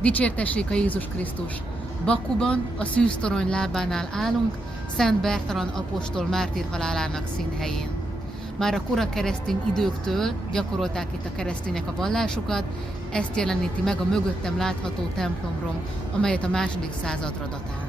Dicsértessék a Jézus Krisztus! Bakuban, a szűztorony lábánál állunk, Szent Bertalan apostol mártír halálának színhelyén. Már a kora keresztény időktől gyakorolták itt a keresztények a vallásukat, ezt jeleníti meg a mögöttem látható templomrom, amelyet a II. Századra datálnak.